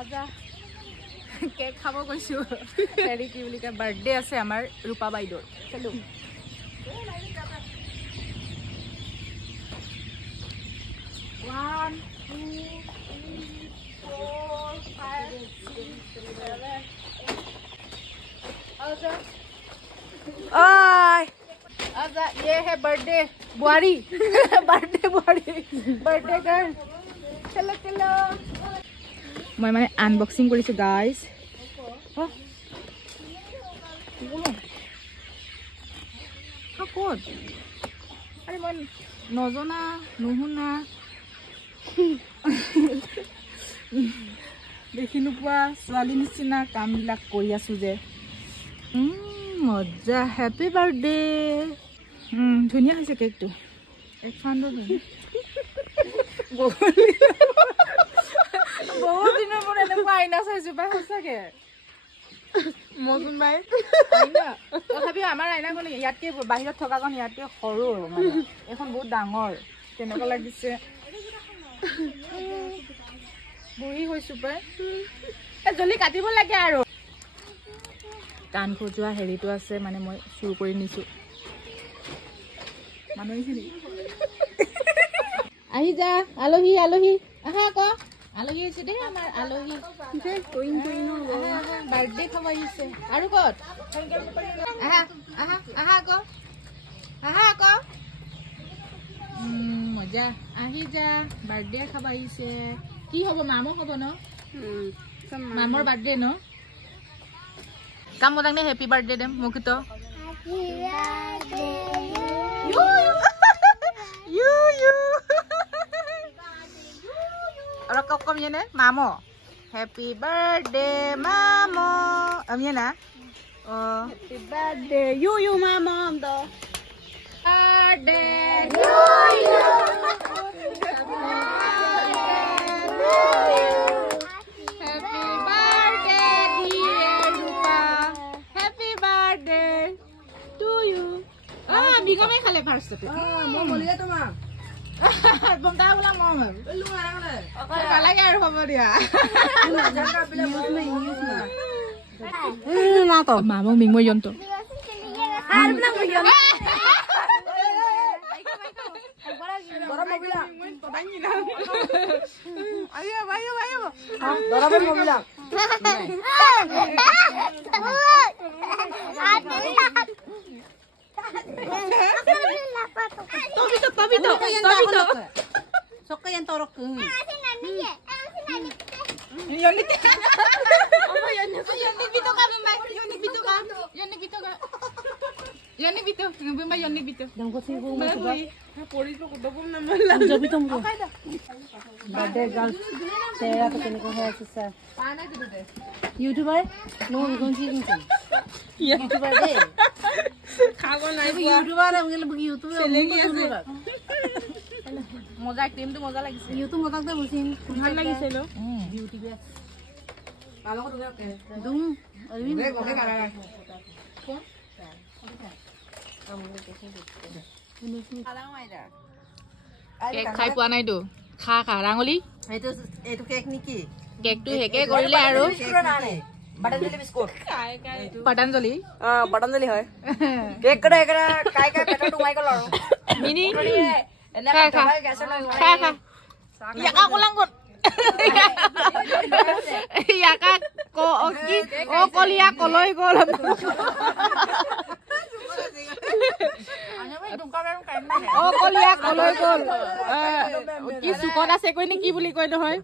আজা কেক খাব গৈছো হেৰি কি বুলি কয় বাৰ্থডে আছে আমাৰ ৰূপা বাইদেউৰ চলো 1 2 3 4 5 6 7 आजा ये है बर्थडे बुआरी बर्थडे बुआरी बर्थडे गर्ल चलो चलो मैं माने अनबॉक्सिंग কৰিছো गाइस ক'ত আৰে মই নজনা নুহুনা দেখি নোপোৱা ছোৱালী নিচিনা কামবিলাক কৰি আছো যে মজা হ্যাপি বাৰ্থডে ধুনিয়া হৈছে কেকটো এক ফান্ডৰ বহুত দিনৰ মূৰত এনেকুৱা আইনা চাইছো পাই সঁচাকে মজুন বাই আইনা তথাপিও আমাৰ আইনাখন ইয়াতকে বাহিৰত থকাখন ইয়াতকে সৰু মানে এখন বহুত ডাঙৰ তেনেকুৱা লাগিছে বুঢ়ী হৈছো পাই জলদি কাটিব লাগে আৰু কান খোজোৱা হেৰিটো আছে মানে মই চুৰ কৰি নিছো মানুহ আহিছে আহি যা আলহী আলহী আহা ক আলহী আহিছে দেই আমাৰ আলহী বাৰ্থডে খাব আহিছে আৰু ক'ত আহা আহা আহা ক আহা ক মজা আহি যা বাৰ্থডে খাব আহিছে কি হ'ব মামো হ'ব ন মামৰ birthday no kamu orangnya happy birthday dem mau gitu you orang kokomnya nih mamo happy birthday mamo amnya na oh happy birthday you mamo do birthday you Binga may khale first tapi. Mau beli itu mah. Bom tahu ulang mau mah. Lu ngarang le. Kalau lagi harus apa dia? Jangan pilih mau English na. Na to. Mama ming mo yon to. Har bilang mo yon. Dora mau bilang. Ayo. Dora mau bilang. Tobito. Sok ka yan torok ko. Yon nagbito ka ba? Yon nagbito. Ngabay ba yon nagbito? Dang ko sigo mo ba? Polis ko dobo naman lang. Jabito mo. Birthday girl. Saya ko tiniko hai sa. Paano dito de? YouTuber? No, gon sigo. YouTuber de. খাগো নাই YouTuber আমগেলে ইউটিউবে সেলেগি আছে মজা team তো মজা লাগিছে YouTube মজা দে বসিন ভাল লাগিছে লো ইউটিউবে ভালো করে দুম আরবি রে গনে কারা কোন আমগেলে দেখে আলাং মাইদা কেক খাই পোৱা নাই তো খা ৰাঙলি এইটো কেক নেকি কেকটো হেকে কৰিলে আৰু Patanjali biscuit. Patanjali? Patanjali hai. Cake kada ekada kai pattern tumai ko laro. Mini. Enna ka thai kaise na. Kha. Yaka kulangot. Yaka ko ki o kolia koloi gol. O kolia koloi gol. Ki sukon ase koi ni ki buli koi no hoy.